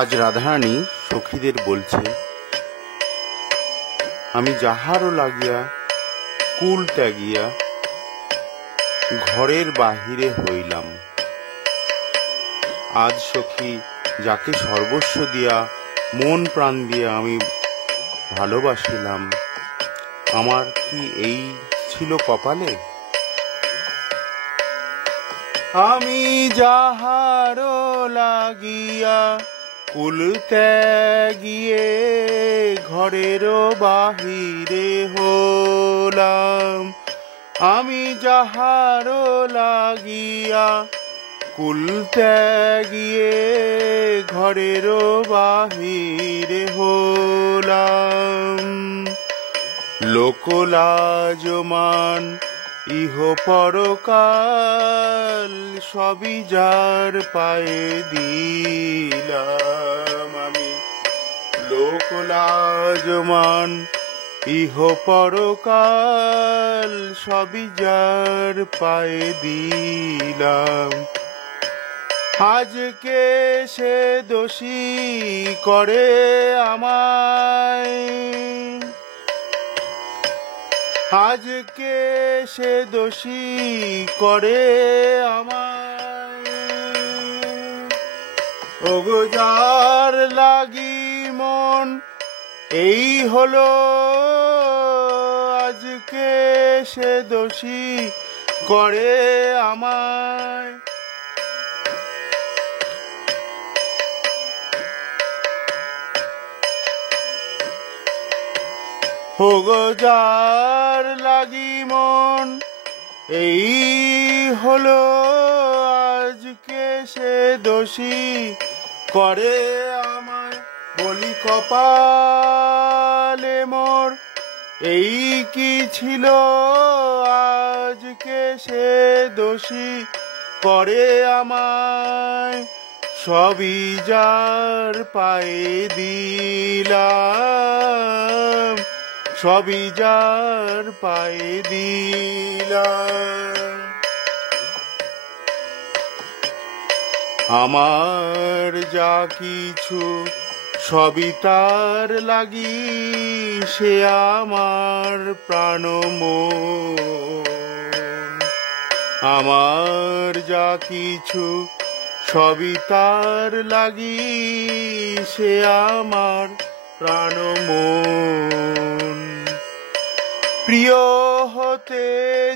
আজ রাধারানী সখীদের বলছে, আমি যাহারও লাগিয়া কুল ত্যাগিয়া ঘরের বাহিরে হইলাম। আজ সখী যাকে সর্বস্ব দিয়া মন প্রাণ দিয়া আমি ভালোবাসিলাম, আমার কি এই ছিল কপালে? আমি যাহারও লাগিয়া কুল ত্যাগিয়ে ঘরেরও বাহিরে হলাম। আমি যাহারও লাগিয়া কুল ত্যাগিয়ে ঘরেরও বাহিরে হলাম। লোকলাজমান ইহ পরকাল সবই যার পায়ে দিলাম। আমি লোকলাজমান ইহ পরকাল সবই যার পায়ে দিলাম। আজকে সে দোষী করে আমায়, আজকে সে দোষী করে আমায়। ওগো যার লাগি মন এই হলো, আজকে সে দোষী করে আমায়। ওগো যার লাগি মন এই হলো, আজকে সে দোষী করে আমায়। বলি কপালে মোর এই কি ছিল, আজকে সে দোষী করে আমায়। সবই যার পায়ে দিলাম, সবই যার পায়ে দিলাম। আমার যা কিছু সবই তার লাগি, সে আমার প্রাণমন। আমার যা কিছু সবই তার লাগি, সে আমার প্রাণমন। প্রিয় হতে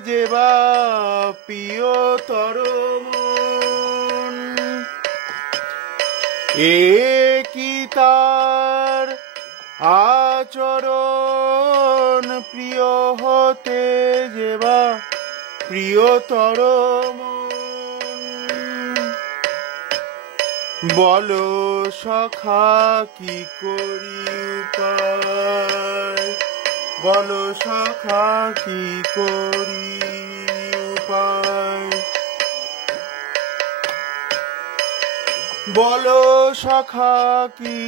যেবা প্রিয়তর মন, এ কি তার আচরণ? প্রিয় হতে যেবা প্রিয়তর মন, বলো সখা কি করি উপায়? বলো সখা কি করি উপায়? বলো সখা কি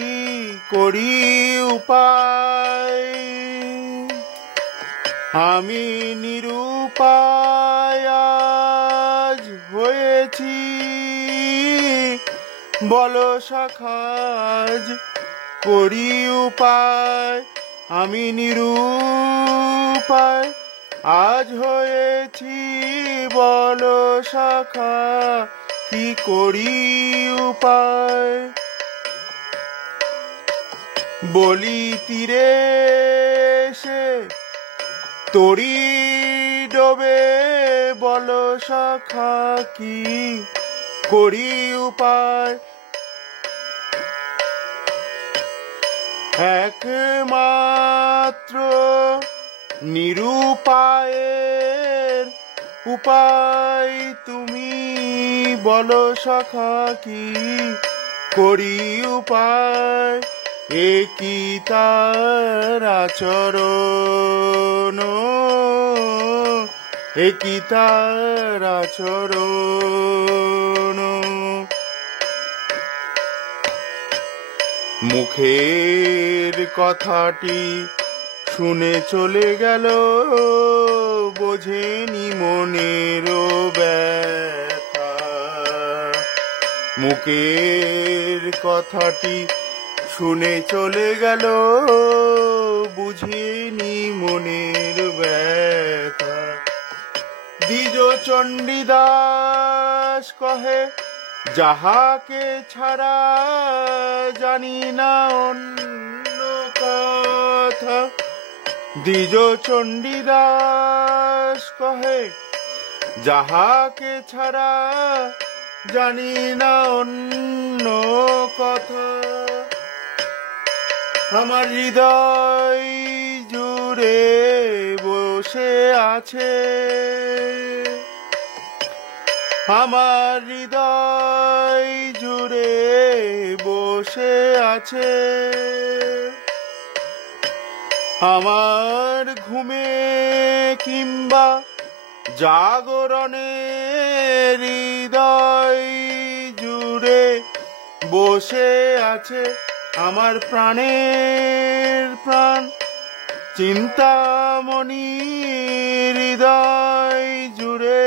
করি উপায়? আমি নিরুপায় আজ হয়েছি, বলো সখা আজ করি উপায়? আমি নিরুপায় আজ হয়েছি, বলো সখা কি করি উপায়? বলি তীরে সে তরি ডোবে, বলো সখা কি করি উপায়? একমাত্র নিরুপায়ের উপায় তুমি, বলো সখা কি করি উপায়? এ কি তার আচরণ, এ কি তার আচরণ? মুখের কথাটি শুনে চলে গেল, বোঝেনি মনের ব্যথা। মুখের কথাটি শুনে চলে গেল, বুঝিনি মনের ব্যথা। দ্বিজ চণ্ডীদাস কহে, যাহাকে ছাড়া জানি না অন্য কথা। দ্বিজ চণ্ডীদাস কহে, যাহাকে ছাড়া জানি না অন্য কথা। আমার হৃদয় জুড়ে বসে আছে, আমার হৃদয় জুড়ে বসে আছে। আমার ঘুমে কিংবা জাগরণে হৃদয় জুড়ে বসে আছে। আমার প্রাণের প্রাণ চিন্তামণি হৃদয় জুড়ে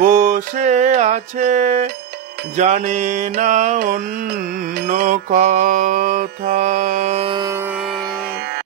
বসে আছে, জানে না অন্য কথা।